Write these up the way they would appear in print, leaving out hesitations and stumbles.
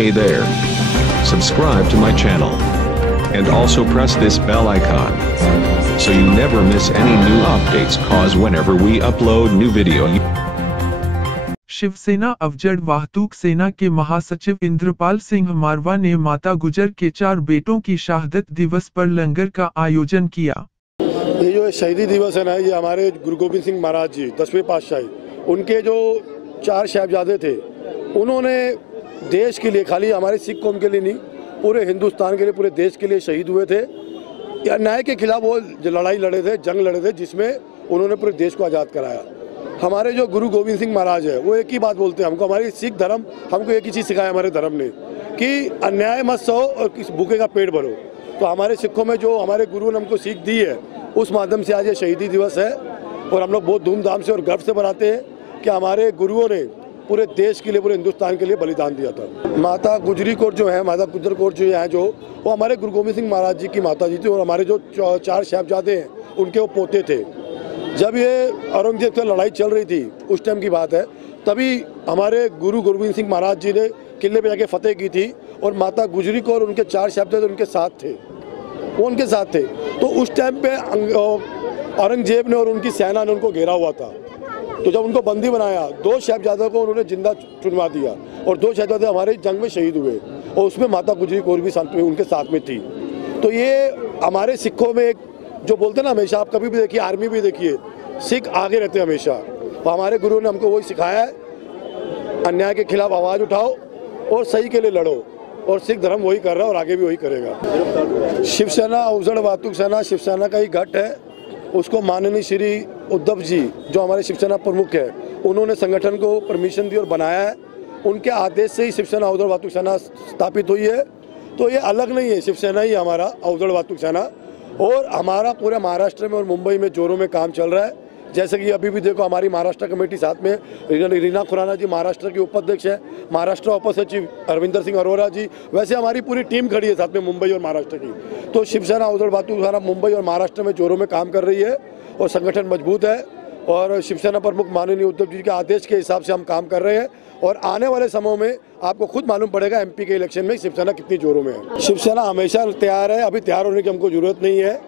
Hey there. Subscribe to my channel. And also press this bell icon. So you never miss any new updates cause whenever we upload new video. Shiv Sena अवजड़ वाहतूक सेना के महासचिव इंद्रपाल सिंह मारवा ने माता गुजर के 4 बेटों की शहादत दिवस पर लंगर का आयोजन किया। ये जो शहीदी दिवस है ना, ये हमारे गुरु गोविंद सिंह महाराज जी 10वें पातशाही, उनके जो 4 साहिबजादे थे, उन्होंने देश के लिए, खाली हमारे सिख कौम के लिए नहीं, पूरे हिंदुस्तान के लिए, पूरे देश के लिए शहीद हुए थे। अन्याय के खिलाफ वो लड़ाई लड़े थे, जंग लड़े थे, जिसमें उन्होंने पूरे देश को आज़ाद कराया। हमारे जो गुरु गोविंद सिंह महाराज है, वो एक ही बात बोलते हैं हमको, हमारी सिख धर्म हमको एक ही चीज़ सिखाया हमारे धर्म ने कि अन्याय मत सहो और किस भूखे का पेट भरो। तो हमारे सिखों में जो हमारे गुरु ने हमको सीख दी है, उस माध्यम से आज ये शहीदी दिवस है और हम लोग बहुत धूमधाम से और गर्व से मनाते हैं कि हमारे गुरुओं ने पूरे देश के लिए, पूरे हिंदुस्तान के लिए बलिदान दिया था। माता गुजरी कौर जो है, माता गुजर कौर जो है, जो वो हमारे गुरु गोविंद सिंह महाराज जी की माता जी थी और हमारे जो 4 साहिबजादे हैं, उनके वो पोते थे। जब ये औरंगजेब से लड़ाई चल रही थी, उस टाइम की बात है, तभी हमारे गुरु गोविंद सिंह महाराज जी ने किले पे जाके फतेह की थी और माता गुजरी कौर उनके 4 साहिबजादे उनके साथ थे, वो उनके साथ थे। तो उस टाइम पे औरंगजेब ने और उनकी सेना ने उनको घेरा हुआ था। तो जब उनको बंदी बनाया, 2 साहिबजादों को उन्होंने जिंदा चुनवा दिया और 2 साहिबजादे हमारे जंग में शहीद हुए और उसमें माता गुजरी कौर भी साथ में उनके साथ में थी। तो ये हमारे सिखों में एक जो बोलते ना, हमेशा आप कभी भी देखिए, आर्मी भी देखिए, सिख आगे रहते हैं हमेशा। तो हमारे गुरु ने हमको वही सिखाया है, अन्याय के खिलाफ आवाज़ उठाओ और सही के लिए लड़ो, और सिख धर्म वही कर रहा है और आगे भी वही करेगा। शिवसेना अवजड़ वाहतूक सेना शिवसेना का ही गठ है। उसको माननीय श्री उद्धव जी, जो हमारे शिवसेना प्रमुख है, उन्होंने संगठन को परमिशन दी और बनाया है। उनके आदेश से ही शिवसेना अवजड़ वाहतूक सेना स्थापित हुई है। तो ये अलग नहीं है, शिवसेना ही हमारा अवजड़ वाहतूक सेना, और हमारा पूरे महाराष्ट्र में और मुंबई में जोरों में काम चल रहा है। जैसे कि अभी भी देखो, हमारी महाराष्ट्र कमेटी साथ में, रीना खुराना जी महाराष्ट्र की उपाध्यक्ष है, महाराष्ट्र उप सचिव अरविंदर सिंह अरोरा जी, वैसे हमारी पूरी टीम खड़ी है साथ में मुंबई और महाराष्ट्र की। तो शिवसेना अवजड़ वाहतूक सेना मुंबई और महाराष्ट्र में जोरों में काम कर रही है और संगठन मजबूत है और शिवसेना प्रमुख माननीय उद्धव जी के आदेश के हिसाब से हम काम कर रहे हैं। और आने वाले समय में आपको खुद मालूम पड़ेगा एमपी के इलेक्शन में शिवसेना कितनी जोरों में है। शिवसेना हमेशा तैयार है, अभी तैयार होने की हमको जरूरत नहीं है।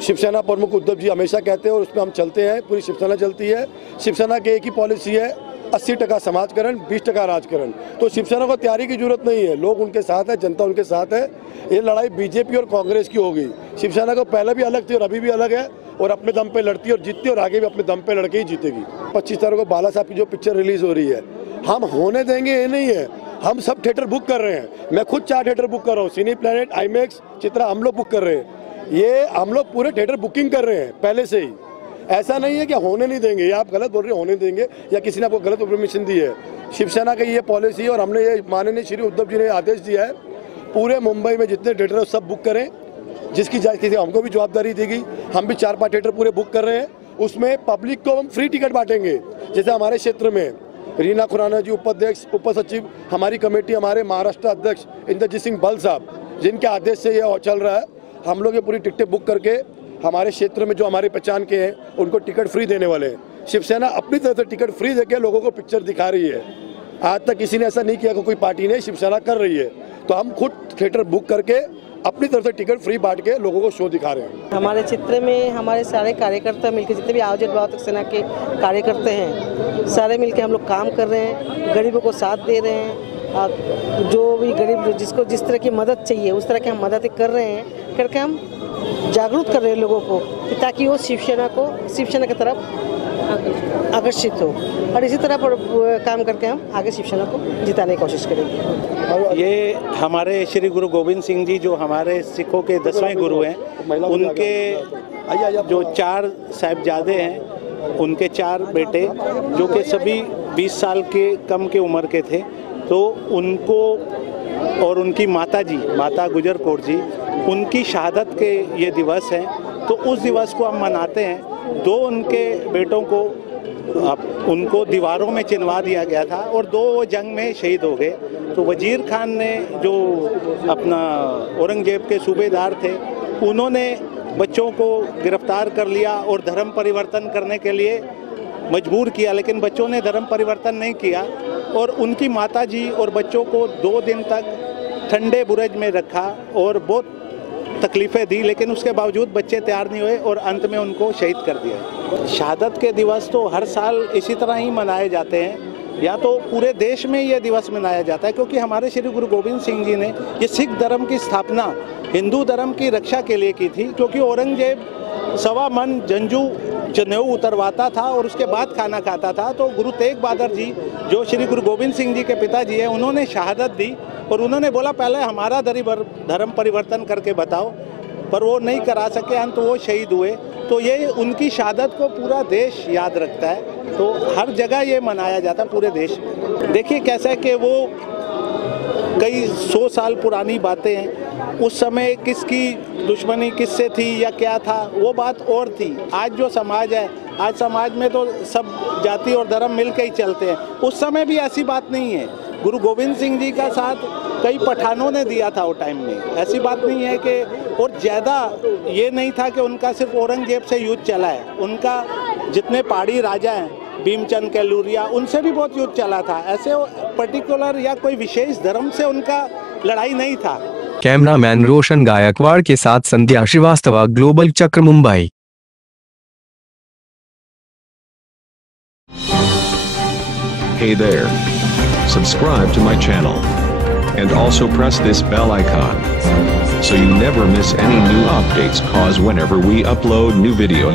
शिवसेना प्रमुख उद्धव जी हमेशा कहते हैं और उस पर हम चलते हैं, पूरी शिवसेना चलती है। शिवसेना की एक ही पॉलिसी है, 80% समाजकरण, 20% राजकरण। तो शिवसेना को तैयारी की जरूरत नहीं है, लोग उनके साथ है, जनता उनके साथ है। ये लड़ाई बीजेपी और कांग्रेस की होगी। शिवसेना को पहले भी अलग थी और अभी भी अलग है और अपने दम पे लड़ती है और जीतती है और आगे भी अपने दम पे लड़के ही जीतेगी। 25 तारीख को बाला साहब की जो पिक्चर रिलीज हो रही है, हम होने देंगे ये नहीं है, हम सब थिएटर बुक कर रहे हैं। मैं खुद 4 थिएटर बुक कर रहा हूँ, सिनी प्लैनेट, आईमैक्स, चित्रा, हम लोग बुक कर रहे हैं। ये हम लोग पूरे थिएटर बुकिंग कर रहे हैं पहले से ही। ऐसा नहीं है कि होने नहीं देंगे, ये आप गलत बोल रहे हैं, होने देंगे, या किसी ने आपको गलत परमिशन दी है। शिवसेना की ये पॉलिसी है और हमने ये माननीय श्री उद्धव जी ने आदेश दिया है, पूरे मुंबई में जितने थिएटर है सब बुक करें। जिसकी किसी हमको भी जवाबदारी दी गई, हम भी 4-5 थिएटर पूरे बुक कर रहे हैं। उसमें पब्लिक को हम फ्री टिकट बांटेंगे। जैसे हमारे क्षेत्र में रीना खुराना जी उपाध्यक्ष, उप सचिव, हमारी कमेटी, हमारे महाराष्ट्र अध्यक्ष इंद्रजीत सिंह बल साहब, जिनके आदेश से ये चल रहा है, हम लोग ये पूरी टिकटें बुक करके हमारे क्षेत्र में जो हमारी पहचान के हैं उनको टिकट फ्री देने वाले हैं। शिवसेना अपनी तरफ से टिकट फ्री देके लोगों को पिक्चर दिखा रही है। आज तक किसी ने ऐसा नहीं किया कि कोई पार्टी ने, शिवसेना कर रही है। तो हम खुद थिएटर बुक करके अपनी तरफ से टिकट फ्री बांट के लोगों को शो दिखा रहे हैं। हमारे क्षेत्र में हमारे सारे कार्यकर्ता मिलकर, जितने भी अवजड़ वाहतूक सेना के कार्यकर्ता हैं, सारे मिलकर हम लोग काम कर रहे हैं, गरीबों को साथ दे रहे हैं। जो भी गरीब, जिसको जिस तरह की मदद चाहिए उस तरह की हम मदद कर रहे हैं, करके हम जागरूक कर रहे हैं लोगों को, ताकि वो शिवसेना की तरफ आकर्षित हो। और इसी तरह पर काम करके हम आगे शिवसेना को जिताने की कोशिश करेंगे। ये हमारे श्री गुरु गोविंद सिंह जी, जो हमारे सिखों के 10वें गुरु हैं, उनके जो 4 साहिबजादे हैं, उनके 4 बेटे, जो कि सभी 20 साल के कम के उम्र के थे, तो उनको और उनकी माता जी, माता गुजर कौर जी, उनकी शहादत के ये दिवस हैं। तो उस दिवस को हम मनाते हैं। 2 उनके बेटों को उनको दीवारों में चिनवा दिया गया था और 2 जंग में शहीद हो गए। तो वजीर खान ने, जो अपना औरंगजेब के सूबेदार थे, उन्होंने बच्चों को गिरफ्तार कर लिया और धर्म परिवर्तन करने के लिए मजबूर किया, लेकिन बच्चों ने धर्म परिवर्तन नहीं किया और उनकी माताजी और बच्चों को 2 दिन तक ठंडे बुर्ज में रखा और बहुत तकलीफ़ें दी, लेकिन उसके बावजूद बच्चे तैयार नहीं हुए और अंत में उनको शहीद कर दिया। शहादत के दिवस तो हर साल इसी तरह ही मनाए जाते हैं, या तो पूरे देश में ये दिवस मनाया जाता है, क्योंकि हमारे श्री गुरु गोविंद सिंह जी ने ये सिख धर्म की स्थापना हिंदू धर्म की रक्षा के लिए की थी, क्योंकि औरंगजेब 1.25 मन जंजू जनेऊ उतरवाता था और उसके बाद खाना खाता था। तो गुरु तेग बहादुर जी जो श्री गुरु गोविंद सिंह जी के पिताजी हैं, उन्होंने शहादत दी और उन्होंने बोला पहले हमारा धर्म परिवर्तन करके बताओ, पर वो नहीं करा सके, अंत वो शहीद हुए। तो ये उनकी शहादत को पूरा देश याद रखता है, तो हर जगह ये मनाया जाता है पूरे देश में। देखिए कैसा है कि वो कई 100 साल पुरानी बातें हैं, उस समय किसकी दुश्मनी किससे थी या क्या था वो बात और थी। आज जो समाज है, आज समाज में तो सब जाति और धर्म मिल के ही चलते हैं, उस समय भी ऐसी बात नहीं है। गुरु गोविंद सिंह जी का साथ कई पठानों ने दिया था वो टाइम में, ऐसी बात नहीं है कि, और ज़्यादा ये नहीं था कि उनका सिर्फ औरंगजेब से युद्ध चला है, उनका जितने पहाड़ी राजा हैं भीमचंद कैलूरिया, उनसे भी बहुत युद्ध चला था। ऐसे पर्टिकुलर या कोई विशेष धर्म से उनका लड़ाई नहीं था। कैमरामैन रोशन गायकवाड़ के साथ संध्या श्रीवास्तव, ग्लोबल चक्र, Mumbai. Hey there. Subscribe to my channel. And also press this bell icon. So you never miss any new updates, cause whenever we upload new video